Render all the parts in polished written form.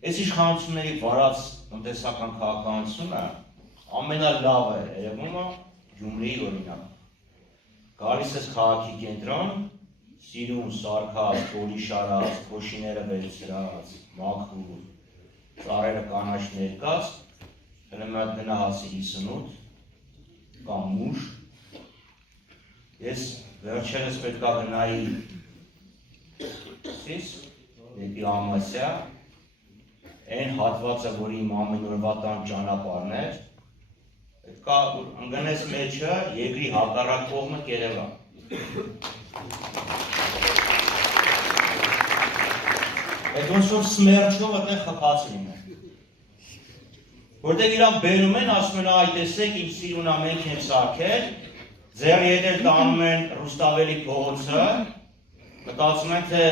Այս իշխանությունների վարած տնտեսական քաղաքականությունը ամենալավը երևում է Գյումրիի օրինակ։ Գալիս ես քաղաքի կենտրոն, սիրուն, սարքած, փոլի շարած, փոշիները վերցրած, մաքուր, ծառերը կանաչ ներկած, հենց մի հատ գնա հասի 58 կամ մուշ։ Ես վերջերս պետք է գնայի դեպի Ամասիա, այն հատվածը, որ իմ ամեն օրվա տան ճանապարհն էր, պետք է ընկնես մեջը, երկրի հակառակ կողմը Երևան։ Այդ ոնց որ սմերջով այդտեղ խփած լինի։ Որտեղ իրան բերում են, ասում են, այ տեսեք, ինչ սիրուն ամենք են սարքել, ձեռի հետ էլ տանում են Ռուստավելի փողոցը, մտածում են, թե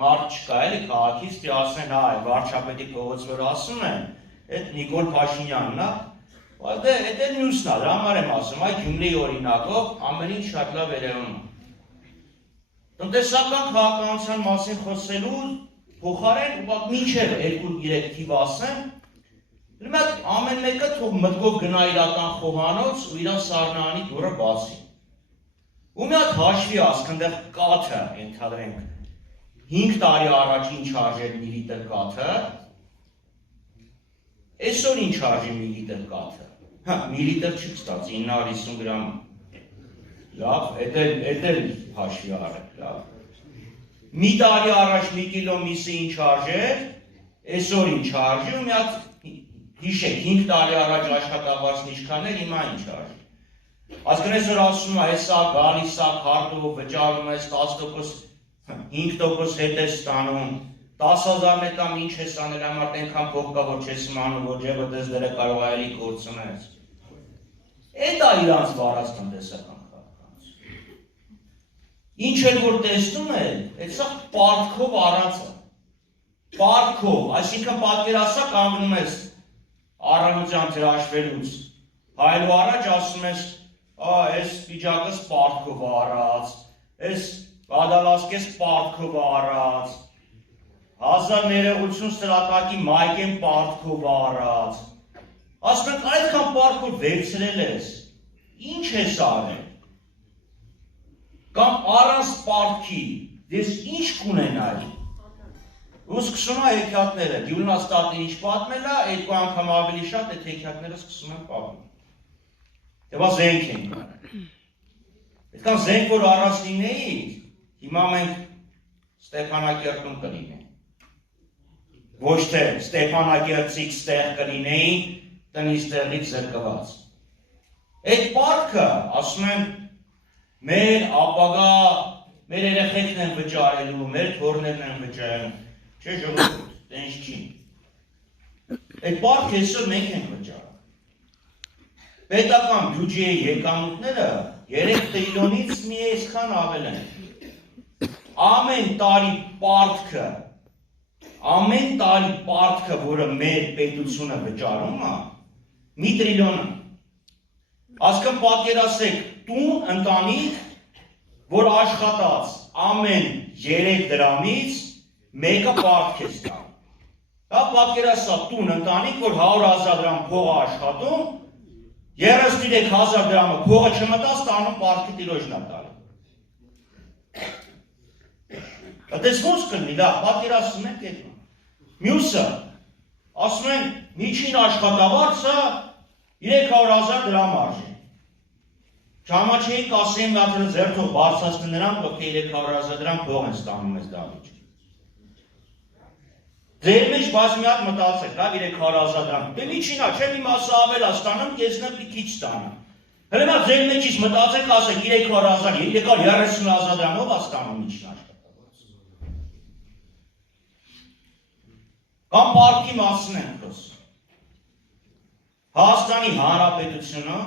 մարդ չկա էլի քաղաքից, դե ասեն, այ վարչապետի փողոց որ ասում են, այդ Նիկոլ Փաշինյանն է, այդ էլ մյուսն է, դրա համար եմ ասում, այ Գյումրիի օրինակով ամեն ինչ շատ լավ երևում է։ Տնտեսական քաղաքականության մասին խոսելու փոխարեն մինչև 2-3 թիվ ասեմ, ամեն մեկը թող մտքով գնա իրական խոհանոց ու իր սառնարանի դուռը բացի։ Ու մի հատ հաշվի ասք, այնտեղ կաթը, ենթադրենք 5 տարի առաջ ինչ արժեր մի լիտր կաթը, այսօր ինչ արժի մի լիտր կաթը։ Հա, մի լիտր չի ստաց, 950 գրամ։ Լավ, էդ էլ հաշվի արեք, լավ։ Մի տարի առաջ մի կիլո միսը ինչ արժեր, այսօր ինչ արժի, ու մի հատ հիշեք, 5 տարի առաջ աշխատավարձն ինչքան էր, հիմա ինչ արժի։ Այսինքն այսօր ասում է, հեսա գալիս է քարտով, վճարում ես 10%, 5% հետ ես ստանում, 10,000 նետամ ինչ ես անել, համար այնքան փող կա, որ չես իմանում, որ ջեբդ ես դերը կարող է էլի կորցնես։ Էդ է իրանց վարած տնտեսական քաղաքականություն։ Ինչ էլ որ տեսնում է, այդ սա պարտքով առած է։ Պարտքով, այսինքն պատկերացա կանգնում ես առավոտյան հրաշվելուց, հայելու առաջ ասում ես, այս պիջակս պարտքով առած, այս կադալասկես պարտքով առած, 1000 ներողություն սրատակի մայք են պարտքով առած, ասում ենք այդքան պարտքով վերցրել ես, ինչ ես արել, կամ առանց պարտքի, դες ինչ կունենայի, ու սկսում է հեքիաթները, Գյուլնաստատին ինչ պատմել է, 2 անգամ ավելի շատ այդ հեքիաթները սկսում են պատմել։ Դեպա զենք ենք կանել։ Այդքան զենք, որ առած լինեի, հիմա մենք Ստեփանակերտում կլինենք։ Ոչ թե Ստեփանակերտցիք ստեղ կլինեին, տնից տեղից զրկված։ Այդ պարտքը, ասում եմ, մեր ապագա, մեր երեխեքն են վճարելու, մեր թոռներն են վճարելու, չէ ժողովուրդ, տենց չի։ Այդ պարտքը այսօր մենք ենք վճարում։ Պետական բյուջեի եկամուտները 3 տրիլիոնից մի այսքան ավել են։ Ամեն տարի պարտքը, որը մեր պետությունը վճարում է, 1 տրիլիոն է։ Այսքան պատկերացրեք, տուն, ընտանիք, որ աշխատած ամեն 3 դրամից մեկը պարտք է ստանում։ Դա պատկերացա տուն, ընտանիք, որ 100,000 դրամ փող է աշխատում, 33,000 դրամը փողը չմտա, ստանում պարտքի տիրոջն է տալու։ Այդպես ոնց կլինի, դա պատկերացնում եք այդ։ Մյուսը, ասում են, միջին աշխատավարձը 300,000 դրամ արժի։ Չհամաչեի կասեմ նաթրը ձերթով բարձրացնի նրանք, ովքեր 300,000 դրամ փող են ստանում այս դավիճ։ Ձեր մեջ բաց մի հատ մտածեք, լավ 300,000 դրամ։ Դե միջին է, չէ՞ մի մասը ավել է ստանում, կեսնը մի քիչ ստանում։ Հələ նա ձեր մեջից մտածեք, ասեք 300,000, 330,000 դրամով է ստանում միջին աշխատավարձը։ Կամ պարտքի մասին ենք խոսում։ Հայաստանի Հանրապետությունը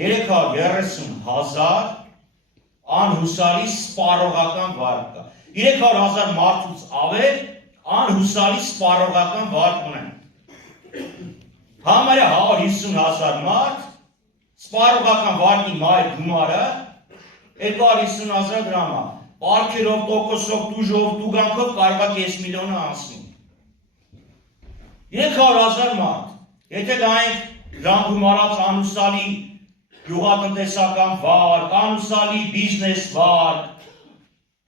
330,000 անհուսալի սպառողական վարկ կա։ 300,000 մարդուց ավել անհուսալի սպառողական վարկ ունեն։ Համարյա 150,000 մարդ սպառողական վարկի մայր գումարը 250,000 դրամ է։ պարքերով, տոկոսով, տուժով, տուգանքով կարող է 5 միլիոնը անցնի։ 300,000 մարդ, եթե գայինք դրան գումարած անուսալի գյուղատնտեսական վարկ, անուսալի բիզնես վարկ,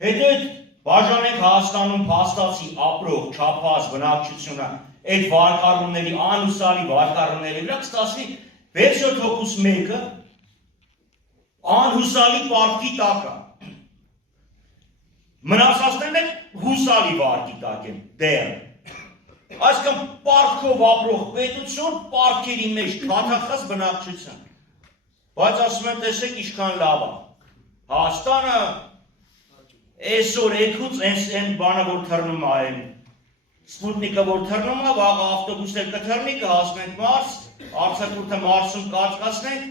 հետո այդ բաժանենք Հայաստանում փաստացի ապրող, չափած բնակչությունը, այդ վարկառունների, անուսալի վարկառունների վրա կստացվի 6-7%-ից մեկը անհուսալի պարտքի տակ է։ Մնացածներն հուսալի վարկի տակ են, դեռ։ Այսինքն պարտքով ապրող պետություն, պարտքերի մեջ թաթախած բնակչություն։ Բայց ասում են, տեսեք ինչքան լավ է։ Հայաստանը այսօր եկուց այն բանը որ թռնում է այն Սպուտնիկը որ թռնում է, վաղը ավտոբուսներ կթռնի, կհասնենք Մարս, արձակուրդը Մարսում կածկացնենք,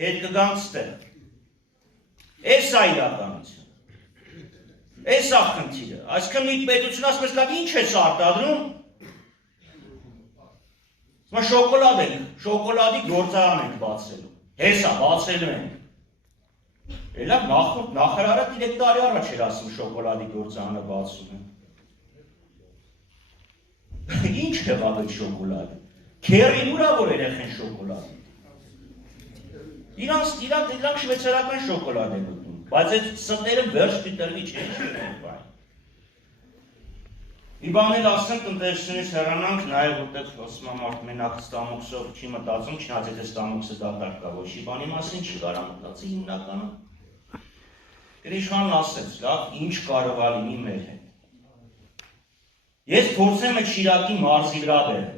հետ կգանք ստեղ։ Էս է իրականություն։ Էս է խնդիրը։ Այսինքն մի պետություն ասում ես, լավ ինչ ես արտադրում։ Հիմա շոկոլադ ենք, շոկոլադի գործարան ենք բացելու։ Հեսա բացելու ենք։ Լավ նախարարը 3 տարի առաջ էր ասում շոկոլադի գործարանը բացում են։ Ինչ եղավ այդ շոկոլադը։ Քերին ուրա որ երեխեն շոկոլադ։ Իրանք շվեյցարական շոկոլադ են ուտում, բայց այդ ստերը վերջ պիտրվի չէ։ Մի բան էլ ասեմ տնտեսությունից հեռանանք, նաև որտեղ խոսում եմ մարդ մենակ ստամոքսով չի մտածում, չնայած եթե ստամոքսը դատարկ կա, ոչ մի բանի մասին չի կարա մտածի հիմնականում։ Գրիշխանն ասեց, լավ, ինչ կարող է լինի մեր հետ։ Ես փորձեմ այդ Շիրակի մարզի վրա բերել։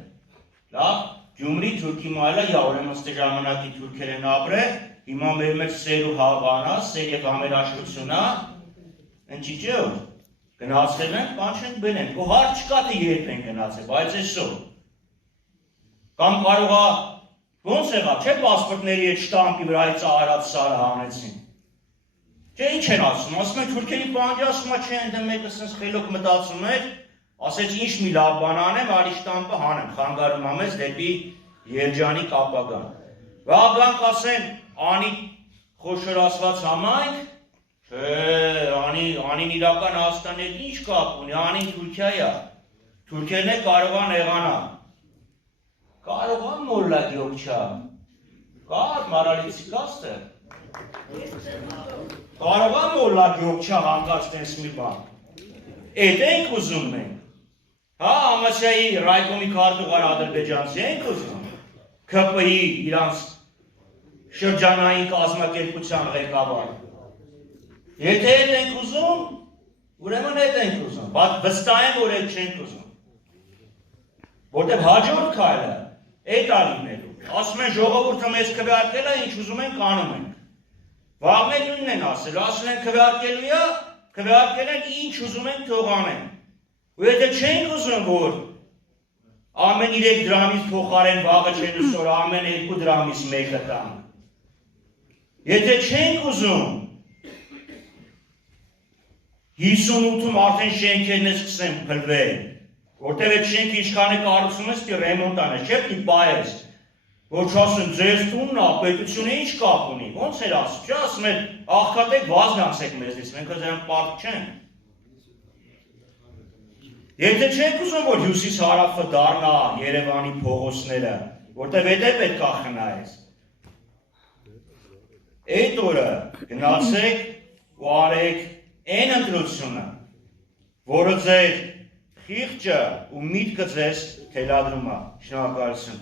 Լավ, Գյումրի թուրքի մայլա, ուրեմն ըստ ժամանակի թուրքեր են ապրել, հիմա մեր մեջ սեր ու հավանա, սեր եւ համերաշխությունա, ինչի՞ չէ՞ գնացել ենք, բան չենք բերենք, ու հարց չկա թե երբ ենք գնացել, բայց այսօր։ Կամ կարող է, ոնց եղավ, չէ՞ պասպորտների այդ շտամպի վրայից արած սարը հանեցին։ Չէ, ինչ են ասում են թուրքերի պահանջը, ասում է, չէ, այնտեղ մեկը սենց խելոք մտածում էր, ասեց ինչ մի լավ բան անեմ, արի շտամպը հանեմ, խանգարում ամես դեպի երջանիկ ապագան։ Վաղանք ասեն, անի խոշորացված համայնք, անին իրական Հայաստանի հետ ինչ կապ ունի, անին Թուրքիա է, թուրքերն է կարող են եղանալ, կարող են մոլլակ յոքչա, կար մարալիցի կաստը, կարող են մոլլակ յոքչա հանկարծ տենց մի բան, էդ ենք ուզում մենք, հա ամասյայի ռայկոմի քարտուղար ադրբեջանցի ենք ուզում, ԿՊ-ի իրանց շրջանային կազմակերպության ղեկավար, եթե այդ ենք ուզում, ուրեմն այդ ենք ուզում, բայց վստահ եմ, որ այդ չենք ուզում, որտեղ հաջորդ քայլը այդ է լինելու, ասում են ժողովուրդը մեզ քվեարկել է, ինչ ուզում ենք անում ենք, վաղն էլ նույնն են ասում են քվեարկել են ինչ ուզում ենք թող անենք, ու եթե չենք ուզում, որ ամեն 3 դրամից փոխարեն վաղը չեն ուսոր ամեն 2 դրամից մեկը տան, եթե չենք ուզում 58-ում արդեն շենքերն է սկսեն փլվել, որտեղ այդ շենքը ինչքան է կառուցում ես, դի ռեմոնտ անես, չէ՞ դի բայես, որ չասեն ձեզ տունն է, պետությունը ինչ կապ ունի, ոնց էր ասում, չէ՞ ասում են, աղքատեք վազգանցեք մեզնից, մենք դրանք պարտք չենք։ Եթե չենք ուզում, որ հյուսիս հարավը դառնա Երևանի փողոցները, որտեղ էդ է պետք է խնայես։ Այդ օրը գնացեք ու արեք այն ընտրությունը, որը ձեր խիղճը ու միտքը ձեզ թելադրում է, շնորհակալություն։